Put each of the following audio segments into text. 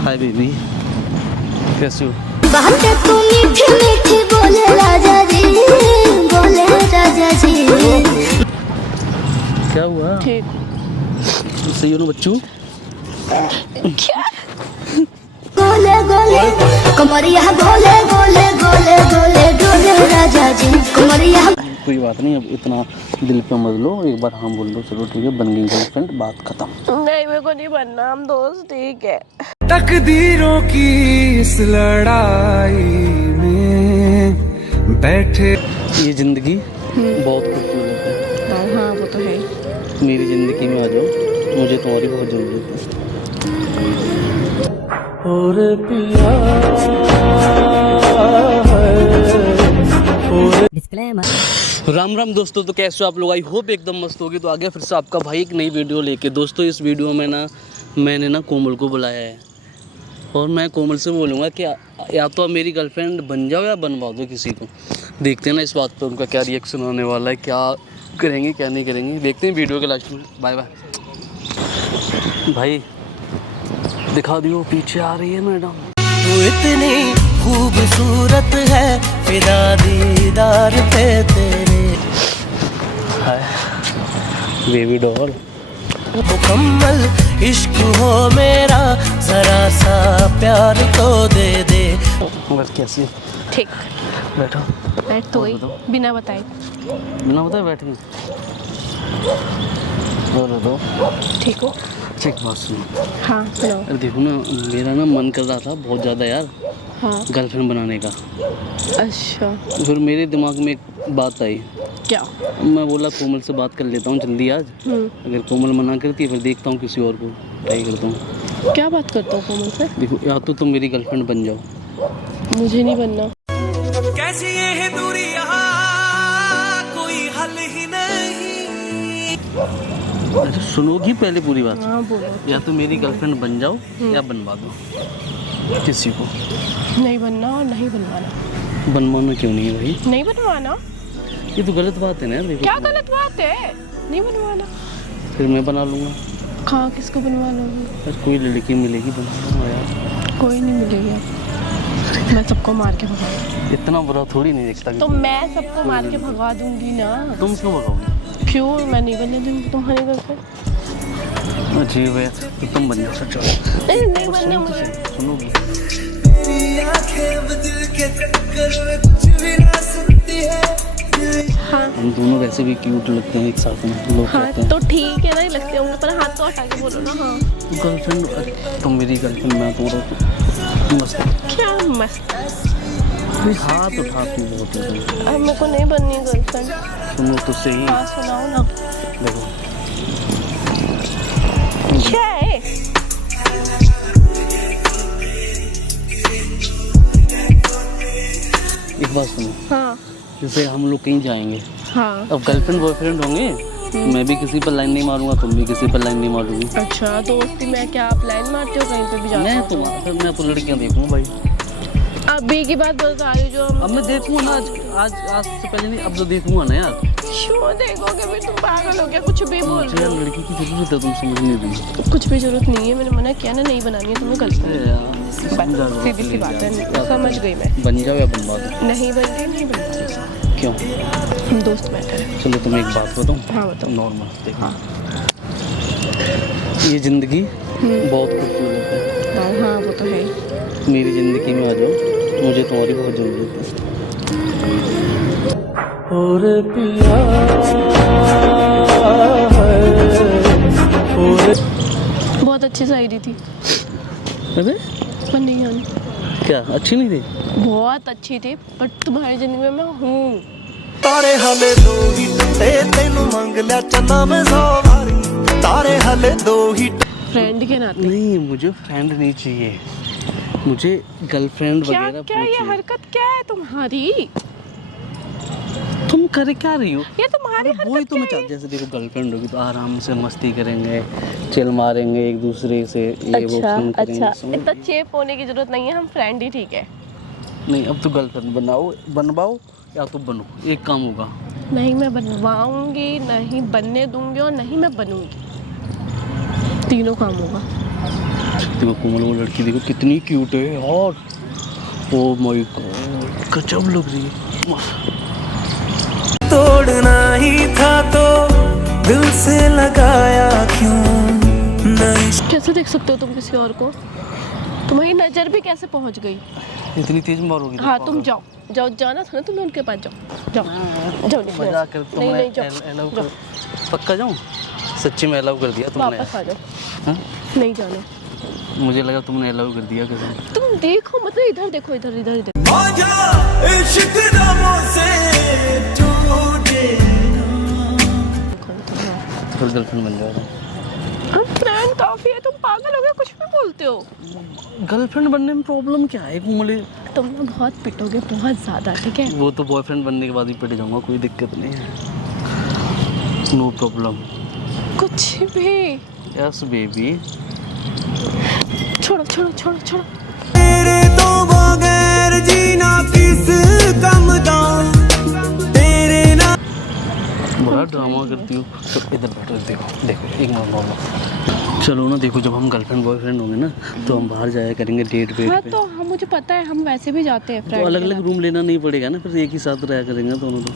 Hi baby, कैसे हो? बातें तू मीठी मीठी बोले राजा जी, बोले राजा जी। क्या हुआ? ठीक। सही हो ना बच्चू? क्या? गोले गोले कमरिया गोले गोले गोले गोले गोले राजा जी कमरिया। कोई बात नहीं, अब इतना दिल पे मत लो, एक बार हाँ बोल दो, चलो ठीक है, बन गई गर्लफ्रेंड, बात खत्म। नहीं, मेरे को नहीं बनना, हम दोस्त ठीक है। तकदीरों की इस लड़ाई में बैठे ये जिंदगी बहुत खूबसूरत है। हाँ वो तो है। मेरी जिंदगी में आ जाओ, मुझे तुम्हारी बहुत जरूरत है। और पिया राम राम दोस्तों, तो कैसे हो आप लोग? आई होप एकदम मस्त होगी। तो आ गया फिर से आपका भाई एक नई वीडियो लेके। दोस्तों इस वीडियो में मैंने कोमल को बुलाया है, और मैं कोमल से बोलूँगा कि या तो आप मेरी गर्लफ्रेंड बन जाओ या बनवा दो किसी को। देखते हैं ना इस बात पे उनका क्या रिएक्शन होने वाला है, क्या करेंगे क्या नहीं करेंगे, देखते हैं वीडियो के लास्ट में। बाय बाय भाई, दिखा दियो पीछे आ रही है मैडम। तू इतनी खूबसूरत है, फिदा दीदार पे तेरे। हाय बेबी डॉल, मुकम्मल इश्क हो मेरा, जरा सा प्यार तो दे दे। बस कैसी? ठीक। बैठो। बैठ तो गई बिना बताए। बिना बताए बैठ गई? दो ठीक हो? ठीक, बात सुनो। हाँ सुनाओ। अरे देखो ना, मेरा मन कर रहा था बहुत ज़्यादा यार हाँ। गर्लफ्रेंड बनाने का। अच्छा। फिर मेरे दिमाग में एक बात आई। क्या? मैं बोला कोमल से बात कर लेता हूँ जल्दी आज। अगर कोमल मना करती है फिर देखता हूँ किसी और को ट्राई करता हूँ। क्या बात करता हूँ कोमल से? देखो, या तो तुम मेरी गर्लफ्रेंड बन जाओ। मुझे नहीं बनना। कैसी ये है दूरी, यहाँ कोई हल ही नहीं। अरे सुनोगी पहले पूरी बात? हाँ बोलो। या तो मेरी गर्लफ्रेंड बन जाओ या बनवा दो किसी को। नहीं बनना और नहीं बनवाना। बनवाना क्यों नहीं है भाई? नहीं बनवाना? ये तो गलत बात है ना। देखो क्या गलत बात है? नहीं बनवाना। फिर मैं बना लूँगा। कहाँ किसको बनवा लोगे? फिर कोई लड़की मिलेगी बना लूँगा यार। कोई नहीं मिलेगी, मैं सबको मार के भगा दूंगी। इतना बुरा थोड़ी नहीं दिखता। तो मैं सबको मार के भगा दूंगी ना। तुम क्यों भगाओगे? क्यों? मैं नहीं बनने दूंगी तुम्हारे घर पे। अजीब है, तो तुम बन जाओ। चलो नहीं बनना मुझे। सुनोगी? हाँ हम दोनों वैसे भी क्यूट लगते हैं एक साथ में, लोग हाँ कहते हैं। तो ठीक है ना, लगते होंगे, पर हाथ तो हटा के बोलो ना। हाँ गर्लफ्रेंड, तुम मेरी गर्लफ्रेंड, मैं तुम्हारा मस्त। क्या मस्त? हाथ उठाती बहुत है तुम। अब मेरे को नहीं बननी गर्लफ्रेंड। सुनो तो सही। हाँ सुनाओ ना। देखो क्या है? एक बात सुनो, हाँ जैसे हम लोग कहीं जाएंगे, हाँ। अब गर्लफ्रेंड बॉयफ्रेंड होंगे, मैं भी किसी पर लाइन नहीं मारूंगा, तुम भी किसी पर लाइन नहीं मारूंगी। अच्छा दोस्ती में क्या आप लाइन मारते हो कहीं पे भी जाते हो? मैं तो लड़कियां देखूंगा भाई। अभी की बात बता रही जो अब मैं देखूंगा ना, आज से पहले नहीं, अब तो देखूंगा ना यार। क्यों देखोगे? भी तुम पागल हो गया? कुछ भी बोल रहे यार हो। लड़की की जरूरत है, तुम समझ नहीं रही। कुछ भी जरूरत नहीं है, मैंने मना किया ना, नहीं बनानी है तुम्हें गर्लफ्रेंड। बस सीधी सी बात है, समझ गई मैं। बन जाओ या बनवा दो? नहीं बन गई, नहीं बनवा। क्यों? हम दोस्त बैठे हैं। चलो तुम्हें एक बात बताऊं। हाँ बताओ। नॉर्मल देखो। हाँ। ये जिंदगी बहुत खूबसूरत है। हाँ वो तो है। मेरी ज़िंदगी में आ जाओ, मुझे तुम्हारी बहुत ज़रूरत है। और पिया बहुत अच्छी शायरी थी, अरे पर नहीं आनी। क्या अच्छी नहीं थी? बहुत अच्छी थी, पर तुम्हारी जिंदगी में मैं हूँ। तारे हले दो ही टुटे, तेनू मंग लिया चन्ना में 100 बारी। तारे हले दो ही फ्रेंड के नाते। नहीं, मुझे फ्रेंड नहीं चाहिए, मुझे गर्लफ्रेंड क्या वगैरह। क्या ये हरकत क्या है तुम्हारी? तुम कर क्या रही हो? ये तुम्हारी हरकत वही तो मैं चाहती, जैसे देखो गर्लफ्रेंड होगी तो आराम से मस्ती करेंगे, चिल मारेंगे एक दूसरे से, ये वो फन करेंगे। अच्छा इतना चेप होने की जरूरत नहीं है, हम फ्रेंड ही ठीक है। नहीं, अब तो गर्लफ्रेंड बनवाओ या तो बनो, एक काम होगा। नहीं मैं बनवाऊंगी, नहीं बनने दूंगी, और नहीं मैं बनूंगी। तीनों काम होगा। देखो कोमल, वो लड़की देखो कितनी क्यूट है यार, ओ माय गॉड गजब लग रही है। तोड़ना ही था तो दिल से लगाया क्यों नहीं। कैसे देख सकते हो तुम किसी और को? तुम्हारी नजर भी कैसे पहुंच गई? इतनी तेज मारोगी? हाँ तुम जाओ जाओ, जाना था ना तुम्हें उनके पास, जाओ जाओ जाओ, निकलो। मजाक कर, नहीं तुमने नहीं, जाओ अलाउ जाओ, कर, पक्का जाऊँ? सच्ची में अलाउ कर दिया तुमने? वापस आ जाओ। हाँ? नहीं जाना। मुझे लगा तुमने अलाउ कर दिया कसम। तुम देखो, मतलब इधर देखो, इधर इधर इधर। फिर गर्लफ्रेंड बन जाओ। हम फ्रेंड काफी है, तुम पागल हो गए, कुछ भी बोलते हो। गर्लफ्रेंड बनने में प्रॉब्लम क्या है कोमल? तुम ना बहुत पिटोगे, बहुत ज्यादा, ठीक है? वो तो बॉयफ्रेंड बनने के बाद ही पिट जाऊंगा, कोई दिक्कत नहीं है, नो प्रॉब्लम। कुछ भी। Yes baby. छोड़ो छोड़ो छोड़ो छोड़ो। तेरे तो बगैर जीना किस कम दाम, तेरे ना। बड़ा ड्रामा करती हूँ। तो इधर बैठो, देखो देखो एक मिनट। चलो ना, देखो जब हम गर्लफ्रेंड बॉयफ्रेंड होंगे ना तो हम बाहर जाया करेंगे डेट वेट हाँ पे। तो हम, मुझे पता है, हम वैसे भी जाते हैं तो फ्रेंड। अलग अलग रूम लेना नहीं पड़ेगा ना, फिर एक ही साथ रहा करेंगे दोनों। तो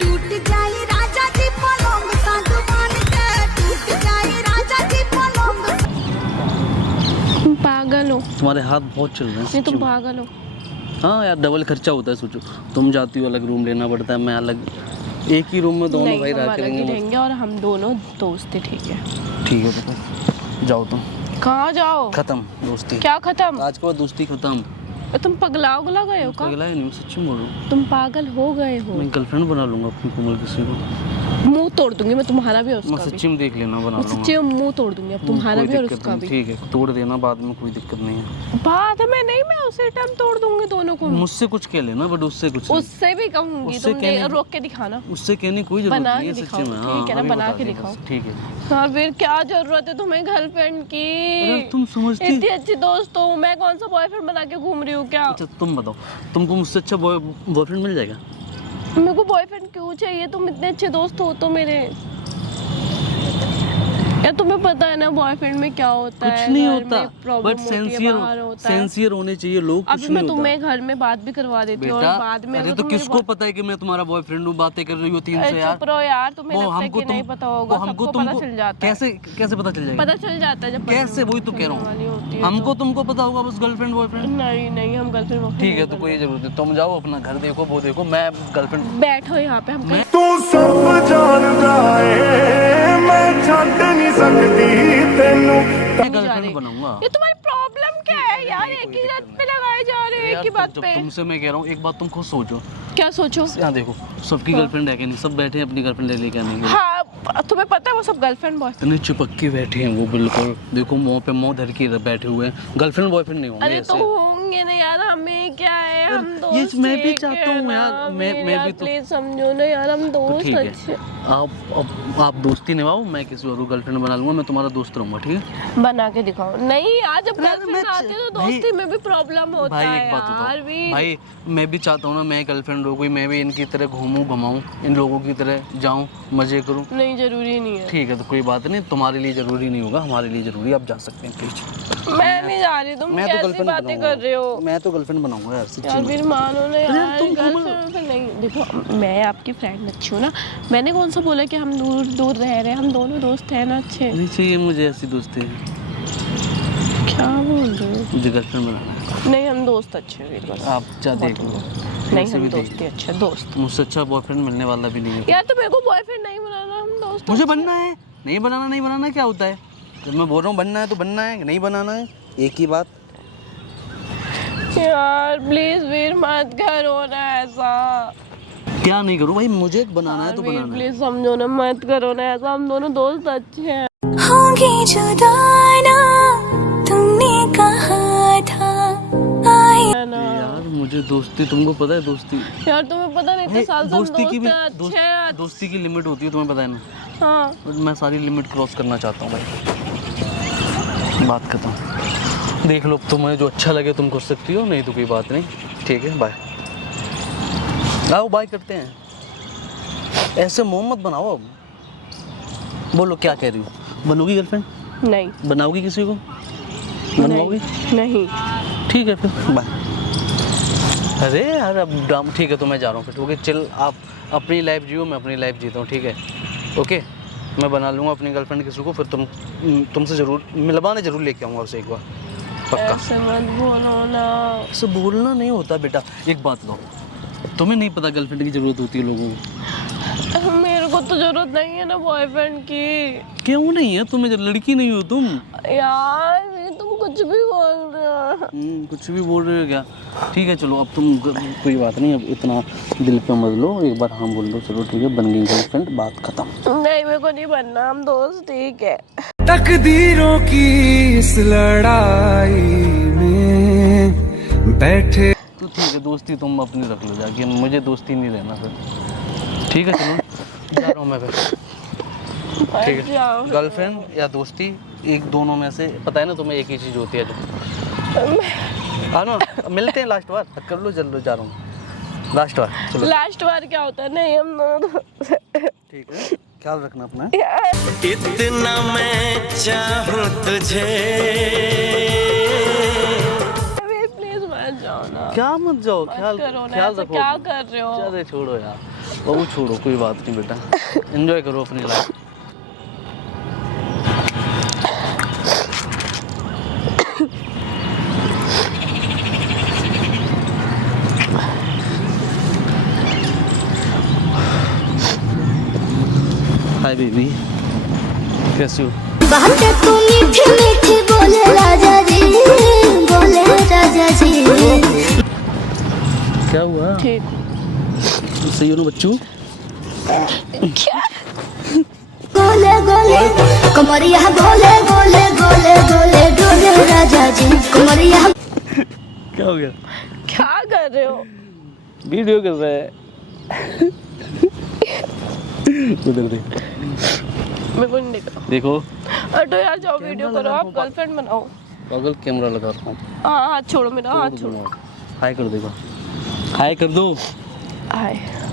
टूट जाए राजा जी पलंग सागवान के, टूट जाए राजा जी पलंग। तुम पागल हो। तुम्हारे हाथ बहुत चल रहे हैं नहीं तुम सच्ची में। पागल हो। हाँ यार, डबल खर्चा होता है, सोचो तुम जाती हो अलग रूम लेना पड़ता है, मैं अलग। एक ही रूम में दोनों नहीं, भाई हम रहा अलग ही करेंगे। रहेंगे और हम दोनों दोस्त हैं, ठीक है? ठीक है तो जाओ तुम, कहाँ जाओ? खत्म दोस्ती। क्या खत्म? आज के बाद दोस्ती खत्म। तुम पगला उगला गए हो का? पगला है नहीं, सच्ची बोल रहा हूँ। तुम पागल हो गए हो। मैं गर्लफ्रेंड बना लूंगा अपनी कोमल किसी को। मुंह तोड़ दूंगी मैं तुम्हारा भी और मैं उसका भी। सच्ची में देख लेना, बना मैं लूंगा। सच्ची में मुंह तोड़ दूंगी अब तुम्हारा कोई भी और दिक्कत उसका नहीं, भी। ठीक है तोड़ देना, बाद में कोई दिक्कत नहीं है। बाद में नहीं, मैं उसी टाइम तोड़ दूंगी दोनों को। मुझसे कुछ कह लेना, बट उससे कुछ नहीं। उससे भी कहूंगी, उससे तुम कहने- रोक के दिखाना। उससे कहने की कोई जरूरत बना नहीं है के सच्ची दिखाओ, में। ठीक है ना, अभी बना बता के देंगे दिखाओ। बस, ठीक है। हाँ फिर क्या जरूरत है तुम्हें गर्लफ्रेंड की? अरे तुम समझती। इतनी अच्छी दोस्त हो, मैं कौन सा बॉयफ्रेंड बना के घूम रही हूँ क्या? अच्छा तुम बताओ, तुमको मुझसे अच्छा बॉयफ्रेंड मिल जाएगा? मेरे को बॉयफ्रेंड क्यों चाहिए? तुम इतने अच्छे दोस्त हो तो मेरे। यार तुम्हें पता है ना बॉयफ्रेंड में क्या होता है? कुछ नहीं घर होता, में प्रॉब्लम बट होती है, बाहर होता है। सेंसियर होने चाहिए लोग। अभी कुछ मैं नहीं तुम्हें घर में बात भी करवा देती हूँ और बेटा, बाद में अरे अगर तो तुम मेरी किसको पता है कि मैं तुम्हारा बॉयफ्रेंड हूँ? बातें कर रही हो 3 से अरे यार। चुप रहो यार, तुम्हें वो लगता है हमको कि नहीं पता होगा, हमको सबको पता तुमको चल जाता है। कैसे कैसे पता चल जाएगा? पता चल जाता है जब कैसे? वही तो कह रहा हूँ, हमको तुमको पता होगा बस गर्लफ्रेंड बॉयफ्रेंड। नहीं नहीं, हम गर्लफ्रेंड ठीक है तो कोई जरूरत नहीं, तुम जाओ अपना घर देखो, वो देखो, मैं गर्लफ्रेंड। बैठो यहाँ पे, हम कहीं तू सब जानदा है, मैं छੱਡ नहीं सकती तेनू। नहीं जा गर्लफ्रेंड रहे। बनाऊंगा। ये तुम्हारी प्रॉब्लम क्या है यार? एक ही बात पे लगाए जा रहे हो, एक ही बात जब पे। तुमसे मैं कह रहा हूँ, एक बात तुम खुद सोचो। क्या सोचो? यहाँ देखो, सबकी गर्लफ्रेंड है कि नहीं? सब बैठे हैं अपनी गर्लफ्रेंड लेके नहीं? हाँ तुम्हें पता है वो सब गर्लफ्रेंड बॉयफ्रेंड। इतने चिपक के बैठे हैं वो, बिल्कुल देखो मुंह पे मुंह धर के बैठे हुए हैं। गर्लफ्रेंड बॉयफ्रेंड नहीं होंगे अरे ऐसे। तो होंगे ना यार, हमें क्या है, हम ये दोस्त मैं भी ठीक चाहता है हूँ ना, यार, मैं यार भी तो। प्लीज समझो ना यार, हम तो दोस्त ठीक है, अच्छे। आप दोस्ती निभाओ, मैं किसी और को गर्लफ्रेंड बना लूंगा, मैं तुम्हारा दोस्त रहूंगा, ठीक है? बना के दिखाओ। नहीं यार, जब यार, गर्लफ्रेंड मैं- आती है तो भाई- दोस्ती में भी प्रॉब्लम होता भाई है एक बात यार बताओ भी। भाई, मैं भी चाहता हूँ ना, मैं गर्लफ्रेंड हो कोई, मैं भी इनकी तरह घूमूं घुमाऊं, इन लोगों की तरह जाऊं, मजे करूं। नहीं जरूरी नहीं है। ठीक है तो कोई बात नहीं, तुम्हारे लिए जरूरी नहीं होगा, हमारे लिए जरूरी, आप जा सकते हैं प्लीज। मैं नहीं जा रही, तुम मैं तो कैसी गर्लफ्रेंड बातें कर रहे हो? मैं तो गर्लफ्रेंड बनाऊंगा यार सच्ची यार में। फिर मानो ना यार, तुम गर्लफ्रेंड नहीं। देखो मैं आपकी फ्रेंड अच्छी हूँ ना, मैंने कौन सा बोला कि हम दूर दूर रह रहे हैं, हम दोनों दोस्त हैं ना अच्छे। नहीं चाहिए मुझे ऐसी दोस्ती, क्या बोल रहे हो? मुझे गर्लफ्रेंड बनाना है। नहीं हम दोस्त अच्छे हैं बस। आप जा देख लो, नहीं ऐसे हम भी देख दोस्ती अच्छे दोस्त। मुझसे अच्छा बॉयफ्रेंड मिलने वाला भी नहीं है। यार तो मेरे को बॉयफ्रेंड नहीं बनाना, हम दोस्त। मुझे बनना है, नहीं बनाना, नहीं बनाना क्या होता है? जब मैं बोल रहा हूँ बनना है तो बनना है, नहीं बनाना है, एक ही बात। यार प्लीज वीर मत करो ना ऐसा। क्या नहीं करूँ भाई, मुझे बनाना है तो वीर बनाना है। प्लीज समझो ना, मत करो ना ऐसा, हम दोनों दोस्त अच्छे हैं। होंगे जुदा ना, तुमने कहा था आए। है ना? यार मुझे दोस्ती, तुमको पता है दोस्ती, यार तुम्हें पता नहीं, इतने भाई, साल से हम दोस्ती की दोस्त भी हैं, अच्छे हैं। दोस्ती की लिमिट होती है, तुम्हें पता है ना? हाँ और मैं सारी लिमिट क्रॉस करना चाहता हूँ भाई, बात खत्म। देख लो, तुम्हें जो अच्छा लगे तुम कर सकती हो, नहीं तो कोई बात नहीं, ठीक है बाय। आओ बाय करते हैं, ऐसे मोहम्मद बनाओ अब। बोलो क्या कह रही हो, बनोगी गर्लफ्रेंड? नहीं बनाओगी किसी को? बनवाओगी? नहीं ठीक है फिर बाय। अरे यार अब ड्रामा ठीक है तो मैं जा रहा हूँ फिर। ओके चल, आप अपनी लाइफ जियो, मैं अपनी लाइफ जीता हूँ, ठीक है? ओके मैं बना लूँगा अपनी गर्लफ्रेंड किसी को, फिर तुमसे ज़रूर मिलवाने ज़रूर लेके आऊँगा उसे एक बार, पक्का। ऐसे मत बोलो ना। ऐसे बोलना नहीं होता बेटा। एक बात लो, तुम्हें नहीं पता गर्लफ्रेंड की ज़रूरत होती है लोगों को? मेरे को तो जरूरत नहीं है ना बॉयफ्रेंड की। क्यों नहीं है? तुम्हें लड़की नहीं हो तुम? यार ये तुम कुछ भी बोल रहे हो। कुछ भी बोल रहे हो क्या? ठीक है चलो, अब तुम कोई बात नहीं, अब इतना दिल पे मत लो, एक बार हाँ बोल दो, चलो ठीक है बन गई गर्लफ्रेंड, बात खत्म। नहीं मेरे को नहीं बनना, हम दोस्त ठीक है। तकदीरों की इस लड़ाई में बैठे। तो ठीक है दोस्ती तुम अपनी रख लो जाके, मुझे दोस्ती नहीं रहना फिर। ठीक है चलो जा रहा हूँ मैं फिर। ठीक है गर्लफ्रेंड या दोस्ती, एक दोनों में से पता है ना तुम्हें, एक ही चीज़ होती है जो। हाँ ना, मिलते हैं लास्ट बार, कर लो जल्द, जा रहा हूँ लास्ट बार। चलो लास्ट बार क्या होता है? नहीं हम दोनों। ठीक है, ख्याल रखना अपना। इतना मैं चाहूँ तुझे। प्लीज मत जाओ ना। क्या मत जाओ, ख्याल करो ना, ख्याल ऐसे रखो। क्या कर रहे हो? अरे छोड़ो यार, वो छोड़ो, कोई बात नहीं बेटा, एंजॉय करो अपनी लाइफ। हाय बेबी, कैसी हो? बातें तू मीठी मीठी बोले राजा जी, बोले राजा जी। क्या हुआ? ठीक। सही हो ना बच्चू? गोले गोले कमरिया गोले गोले गोले गोले डोले राजा जी कमरिया। क्या हो गया? क्या कर रहे हो? वीडियो कर रहा है। उधर देख, मेरे को नहीं देखा। देखो हटो यार, जाओ वीडियो करो, आप गर्लफ्रेंड बनाओ। पागल, कैमरा लगा रहा हूँ। हाँ हाथ छोड़ो मेरा, हाथ छोड़ो। हाय कर देगा, हाय कर दो। हाय।